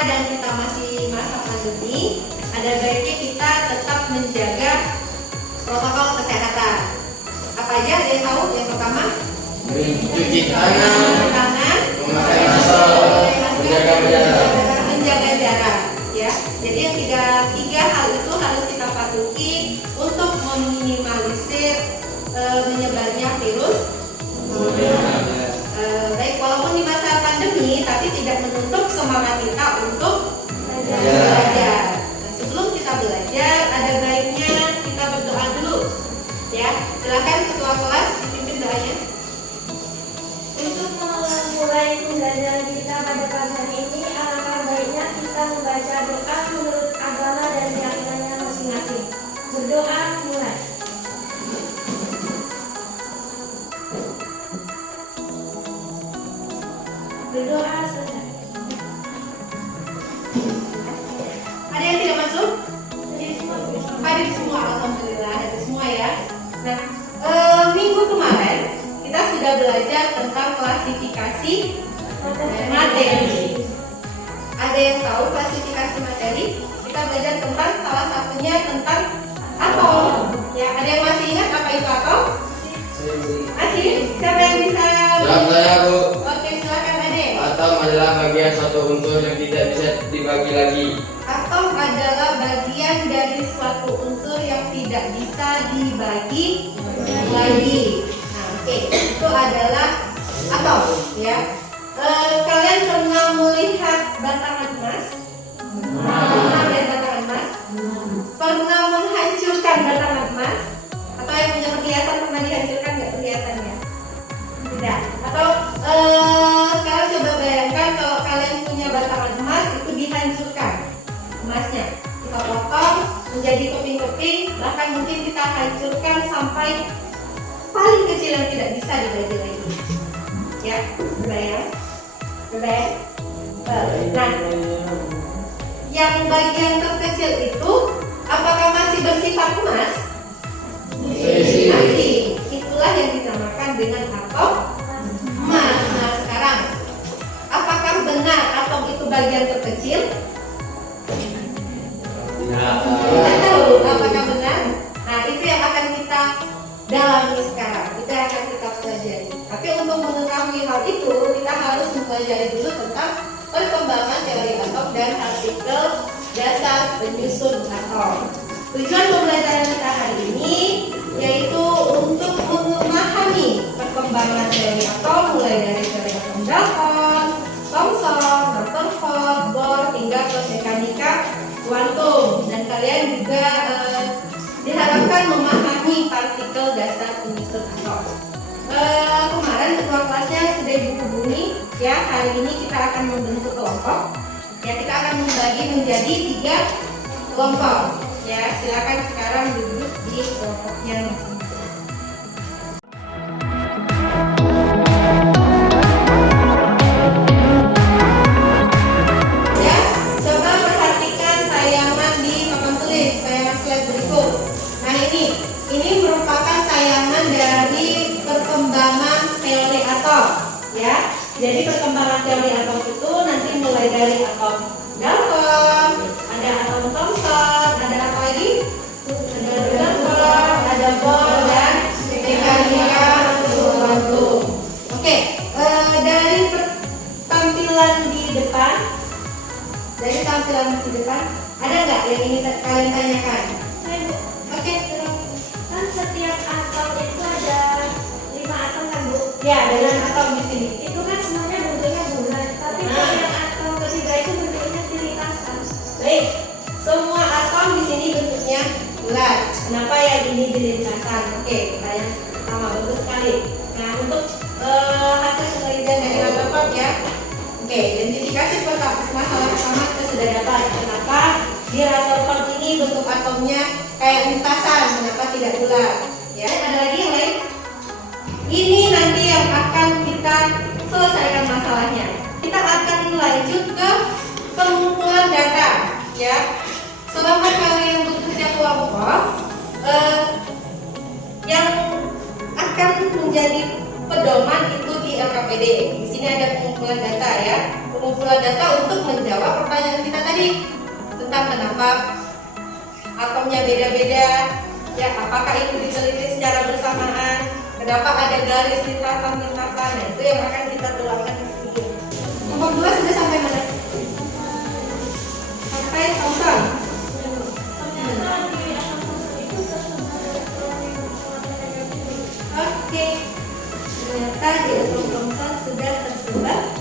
keadaan kita masih masa pandemi, ada baiknya kita tetap menjaga protokol kesehatan. Apa aja? Ada yang tahu? Yang pertama, Mencuci tangan, memakai masker, menjaga jarak. menjaga jarak. Ya, jadi yang tiga hal itu harus kita patuhi untuk meminimalisir menyebarnya virus. Baik, walaupun di masa pandemi, tapi tidak menutup semangat kita untuk belajar. Nah, sebelum kita belajar, ada baiknya kita berdoa dulu. Ya, silakan ketua kelas dipimpin doanya. Untuk memulai pembelajaran kita pada pagi hari ini, alangkah baiknya kita membaca doa menurut agama dan keyakinannya masing-masing. Berdoa mulai. Berdoa selesai. Ada yang tidak masuk? Jadi semua Hadir semua, alhamdulillah hadir semua ya. Nah, minggu kemarin kita sudah belajar tentang klasifikasi materi. Ada yang tahu klasifikasi materi? Kita belajar tentang salah satunya tentang atom. Ya, ada yang masih ingat apa itu atom? Masih? Siapa yang bisa? Jawab saya, Bu. Oke, silakan Ade. Atom adalah bagian suatu unsur yang tidak bisa dibagi lagi. Atom adalah bagian dari suatu unsur yang tidak bisa dibagi lagi. Nah, oke, itu adalah atom, ya. Kalian pernah melihat batangan emas? Pernah lihat batangan emas? Pernah menghancurkan batangan emas? Atau yang punya perhiasan pernah dihancurkan nggak perhiasannya? Tidak. Atau sekarang coba bayangkan kalau kalian punya batangan emas itu dihancurkan emasnya, kita potong menjadi keping-keping, bahkan mungkin kita hancurkan sampai paling kecil yang tidak bisa dibagi lagi. Ya, berbayang? Berbayang? Nah, yang bagian terkecil itu apakah masih bersifat emas? Masih. Itulah yang dinamakan dengan atom emas. Nah, sekarang apakah benar atom itu bagian terkecil? Kita tahu apakah benar? Nah, itu yang akan kita dalami sekarang. Itu yang akan kita pelajari. Tapi untuk mengetahui hal itu, kita harus mempelajari dulu tentang perkembangan teori atom dan partikel dasar penyusun atom. Tujuan pembelajaran kita hari ini yaitu untuk memahami perkembangan teori atom mulai dari teori atom Dalton, Thomson, Rutherford, Bohr hingga ke mekanika kuantum, dan kalian juga diharapkan memahami partikel dasar penyusun atom. Kemarin ketua kelasnya sudah dihubungi, ya. Hari ini kita akan membentuk kelompok. Ya, kita akan membagi menjadi 3 kelompok. Ya, silakan sekarang duduk di kelompoknya masing-masing. Ya, coba perhatikan tayangan di papan tulis, tayangan slide berikut. Nah, ini merupakan tayangan dari perkembangan teori atom, ya. Jadi perkembangan teori atom itu nanti mulai dari atom Dalton, ada atom Thomson, ada apa lagi? Ada Rutherford, ada Bohr dan mekanika kuantum. Oke, dari tampilan di depan, ada nggak yang ingin kalian tanyakan? Oke, kan setiap atom itu ada 5 atom kan, Bu? ya, dengan atom di sini. Itu kan semuanya bentuknya bulat, tapi kalau yang atom ketiga itu bentuknya tirisasan. Baik, semua atom di sini bentuknya bulat. Kenapa yang ini lintasan? Oke, pertanyaan pertama bagus sekali. Nah, untuk hasil penelitian dari Rutherford, ya. Oke, identifikasi masalah pertama kita sudah dapat. Kenapa di Rutherford ini bentuk atomnya kayak lintasan? Kenapa tidak bulat? Ya, ada lagi yang lain? Ini nanti yang akan kita selesaikan masalahnya. Kita akan lanjut ke pengumpulan data, ya. Selama kalian bekerja kelompok, yang akan menjadi pedoman itu di LKPD. Di sini ada pengumpulan data, ya. pengumpulan data untuk menjawab pertanyaan kita tadi tentang kenapa atomnya beda-beda, ya apakah itu diteliti secara bersamaan, kenapa ada garis lintasan-lintasan, dan itu yang akan kita tularkan di sini. Nomor 2 sudah sampai mana? Sampai Thomson. Oke, ternyata di atom Thomson sudah tersebar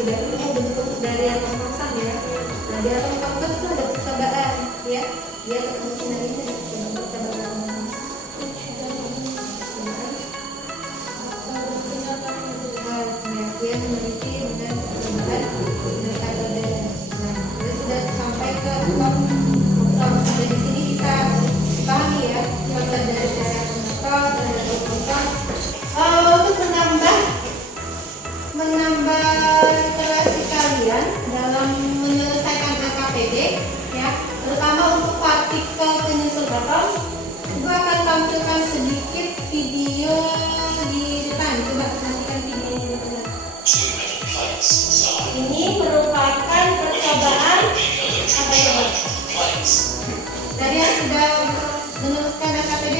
sudah ketemu bentuk dari atom Thomson ya. Nah di atom Thomson itu ada percobaan ya, dia ketemu sinar ini dengan percobaan. Dia meneliti dengan percobaan sinar karoda. Nah dia sudah sampai ke atom Thomson. Sampai di sini bisa dipahami ya contoh dari cara menonton dan atom Thomson. Untuk menambah literasi kalian dalam menyelesaikan AKPD ya, terutama untuk partikel penyusun atom, Ibu akan tampilkan sedikit video di depan. Coba perhatikan video ini benar. Ini merupakan percobaan apa ya? Dari yang sudah meneruskan AKPD,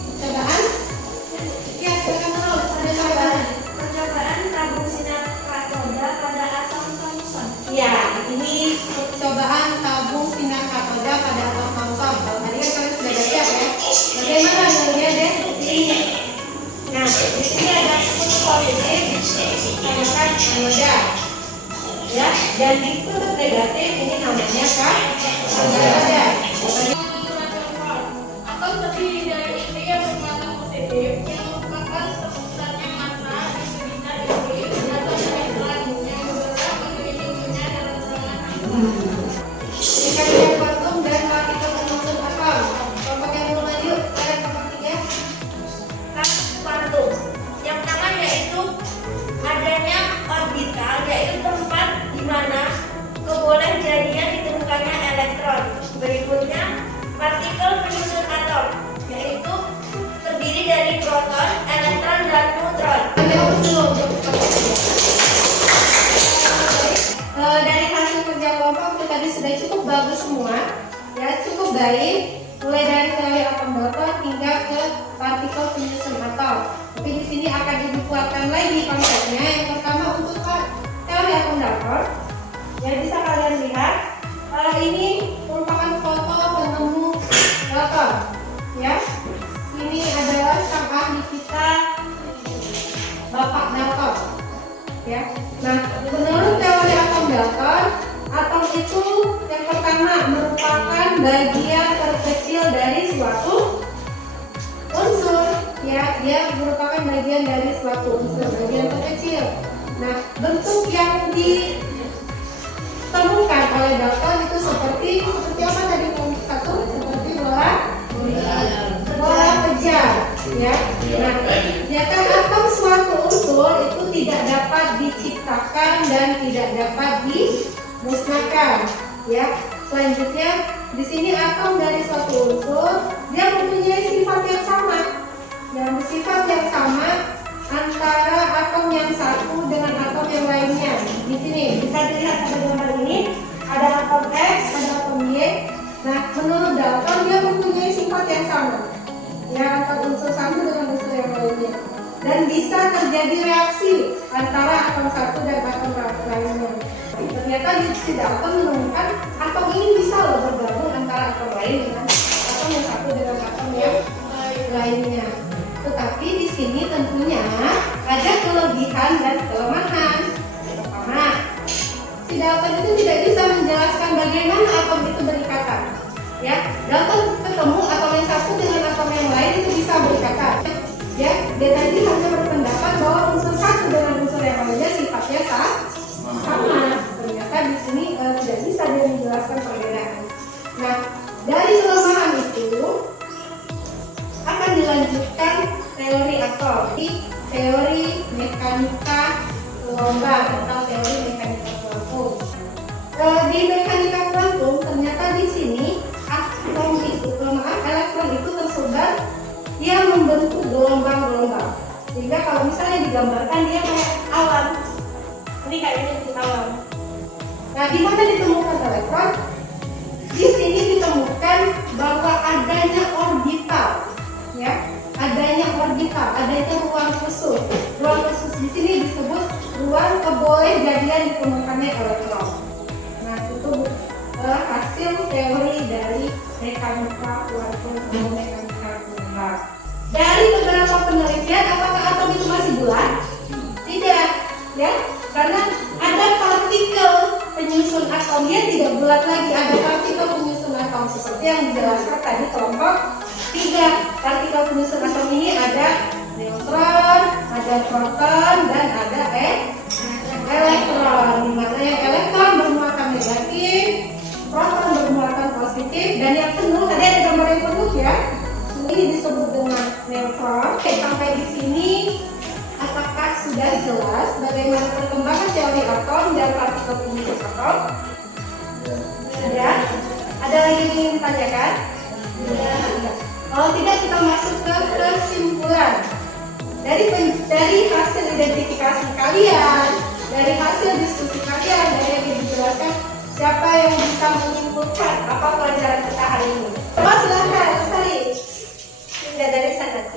percobaan? Ya, silakan terus. Ada percobaan. Percobaan tabung sinar katoda pada atom Thomson. Ya, ini percobaan tabung sinar katoda pada atom Thomson. Kalau tadi kan kalian sudah belajar ya. Bagaimana hasilnya deh seperti ini. Nah, di sini ada sekutu positif, menggunakan anoda. Ya, dan ditutup negatif ini namanya katoda. Atom terdiri dari inti yang bermuatan positif yang merupakan terpusatnya massa di sekitar inti atau neutron yang bergerak mengelilinginya dalam ruangan. Jika dia kuantum dan partikel penyusun atom. Kelompok yang belum lanjut, sekarang kelompok 3. Kuantum. Yang pertama yaitu adanya orbital, yaitu tempat di mana kebolehjadian ditemukannya elektron. Berikutnya partikel penyusun atom, yaitu terdiri dari proton, elektron, dan neutron. Dari hasil kerja kelompok itu tadi sudah cukup bagus semua, ya cukup baik, mulai dari teori atom proton hingga ke partikel penyusun atom. Tapi di sini akan dikuatkan lagi konsepnya. Yang pertama untuk teori atom proton, ya bisa kalian lihat, ini merupakan foto penemu proton, ya. Ini adalah sang ahli kita, Bapak Dalton. Ya. Nah, menurut teori atom Dalton, atom itu yang pertama merupakan bagian terkecil dari suatu unsur. Ya, dia merupakan bagian dari suatu unsur, bagian terkecil. Nah, bentuk yang ditemukan oleh Dalton itu seperti apa tadi kelompok 1? Seperti bola kejar, ya. Nah, ternyata atom suatu unsur itu tidak dapat diciptakan dan tidak dapat dimusnahkan, ya. Selanjutnya, di sini atom dari suatu unsur dia mempunyai sifat yang sama, antara atom yang satu dengan atom yang lainnya. Di sini bisa dilihat pada gambar ini ada atom X, ada atom Y. Nah, menurut Dalton dia mempunyai sifat yang sama, ya, antara unsur satu dengan unsur yang lainnya, dan bisa terjadi reaksi antara atom satu dan atom lainnya. Ternyata di Dalton menemukan atom ini bisa loh bergabung antara atom lain dengan atom yang satu dengan atom yang lainnya. Tetapi di sini tentunya ada kelebihan dan kelemahan. Pertama, si Dalton itu tidak bisa menjelaskan bagaimana atom itu berikatan. Ya, Dalton ketemu atom yang satu dengan atom yang lain itu bisa berikatan. Ya, dia tadi hanya berpendapat bahwa unsur satu dengan unsur yang lainnya sifatnya sama. Ternyata di sini tidak bisa dia menjelaskan perbedaan. Nah, dari kelemahan itu akan dilanjutkan teori atom, teori mekanika gelombang atau teori mekanika kuantum. Di mekanika kuantum ternyata di sini elektron itu tersebar, dia membentuk gelombang-gelombang. Sehingga kalau misalnya digambarkan dia kayak awan, seperti kayak ini di awal. Nah, di mana ditemukan elektron? Di sini ditemukan bahwa adanya orbital, ya, adanya orbital, adanya ruang khusus. Ruang khusus di sini disebut ruang kebolehjadian ditemukannya elektron. Nah, itu hasil teori dari mekanika kuantum atau mekanika kuantum. Dari beberapa penelitian, apakah atom itu masih bulat? Tidak, ya, karena ada partikel penyusun atom yang tidak bulat lagi. Ada partikel penyusun atom seperti yang dijelaskan tadi kelompok 3. Partikel penyusun atom ini ada neutron, ada proton, dan ada elektron. Di mana yang elektron bermuatan negatif, proton bermuatan positif, dan yang penuh tadi ada gambar yang penuh ya. Ini disebut dengan neutron. Oke, sampai di sini apakah sudah jelas bagaimana perkembangan teori atom dan partikel penyusun atom? Sudah? Ada lagi yang ingin ditanyakan? Tidak. Kalau tidak, kita masuk ke kesimpulan. Dari hasil identifikasi kalian, dari hasil diskusi kalian, dari yang dijelaskan, siapa yang bisa menyimpulkan apa pelajaran kita hari ini? Oh, silahkan, Lestari. Tidak dari sana.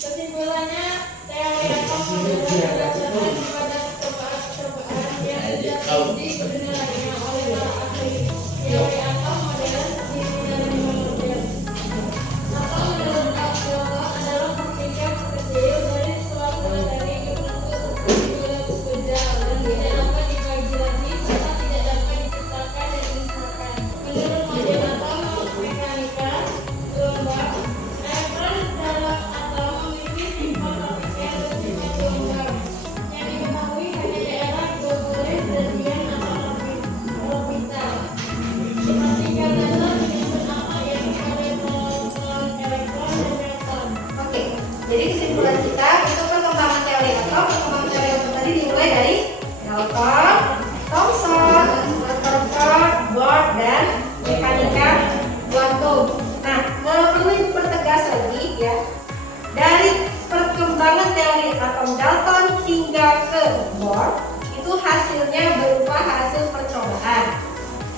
Kesimpulannya, teori atom berdasarkan pada percobaan yang sudah diuji sebenarnya oleh para ahli. Teori atom adalah terdiri dari molekul. Atom menurut biolog adalah partikel kecil dari suatu materi yang bentuk seperti batu baja dan tidak dapat dibagi lagi serta tidak dapat diciptakan dan dimusnahkan. Menurut model atom mekanika gelombang, elektron dalam atom memiliki sifat partikel bersifat gelombang. Yang diketahui hanya daerah kebolehjadian atau orbital. Partikel dasar penyusun atom yang oleh elektron dan neutron. Oke, jadi kesimpulan kita itu perkembangan teori atom. Perkembangan teori atom tadi dimulai dari Dalton, Thomson, Rutherford, Bohr, dan mekanika kuantum. Nah, perlu dipertegas lagi ya. Dari perkembangan teori atom Dalton hingga ke Bohr itu hasilnya berupa hasil percobaan.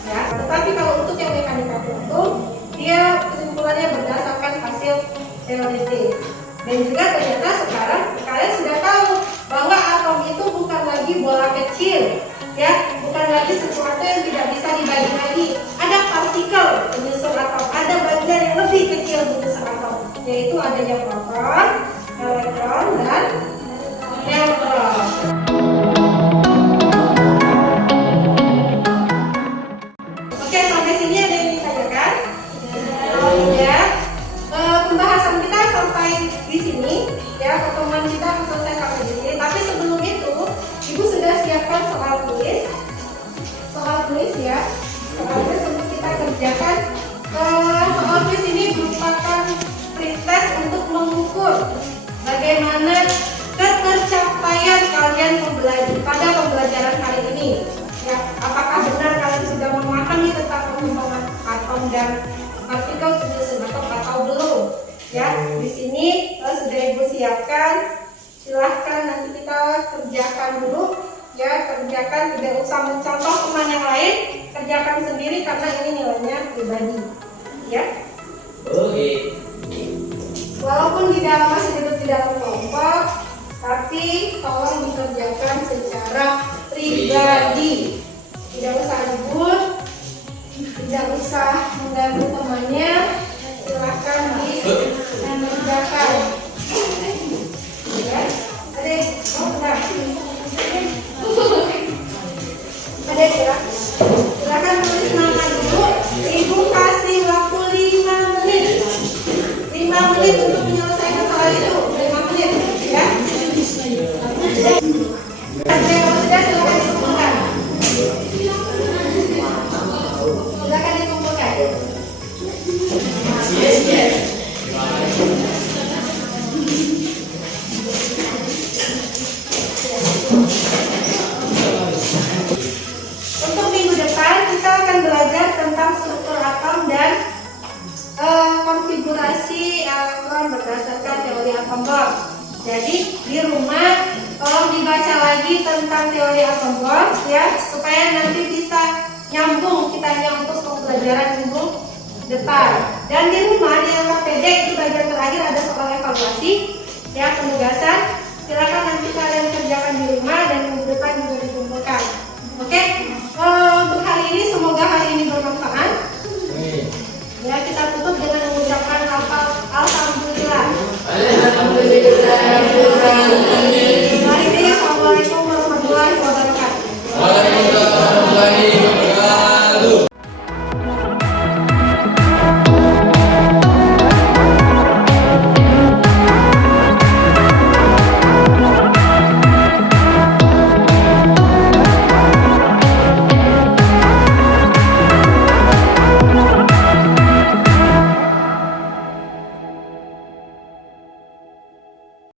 Ya, tetapi kalau untuk yang mekanika kuantum, dia kesimpulannya berdasarkan hasil teoritis. Dan juga ternyata sekarang kalian sudah tahu bahwa atom itu bukan lagi bola kecil, ya, bukan lagi sesuatu yang tidak bisa dibagi lagi. Ada partikel penyusun atom, ada bagian yang lebih kecil penyusun atom, yaitu adanya proton, elektron, dan neutron. Oke, sampai sini ada yang ditanyakan? Kalau tidak, pembahasan kita sampai di sini, ya, pertemuan kita akan selesai sampai di sini. Tapi sebelum itu, Ibu sudah siapkan soal tulis ya, soal tulis untuk kita kerjakan. Soal tulis ini merupakan pretest untuk mengukur bagaimana ketercapaian kalian pada pembelajaran kali ini. Ya, apakah benar kalian sudah memahami tentang perkembangan atom dan partikel penyusun atom atau belum? Ya, di sini sudah Ibu siapkan. Silahkan nanti kita kerjakan dulu. Ya, kerjakan, tidak usah mencontoh teman yang lain, kerjakan sendiri karena ini nilainya pribadi. Ya. Oke. Walaupun masih duduk di dalam kelompok, tapi tolong dikerjakan secara pribadi. Tidak usah ribut, tidak usah mengganggu temannya. Silahkan dikerjakan. Ya, adek, bentar. Adek ya, silakan tulis nama dulu. Ibu kasih waktu 5 menit. 5 menit untuk menyelesaikan soal itu. 5 menit, ya. Kalau sudah silakan dikumpulkan. Silakan dikumpulkan. Untuk minggu depan kita akan belajar tentang struktur atom dan konfigurasi elektron berdasarkan teori atom Bohr. Jadi di rumah tolong dibaca baca lagi tentang teori atom bom ya, supaya nanti bisa nyambung kita untuk pembelajaran minggu depan. Dan di rumah di LKPD itu bagian terakhir ada soal evaluasi ya, penugasan. Silakan nanti kalian kerjakan di rumah dan minggu depan juga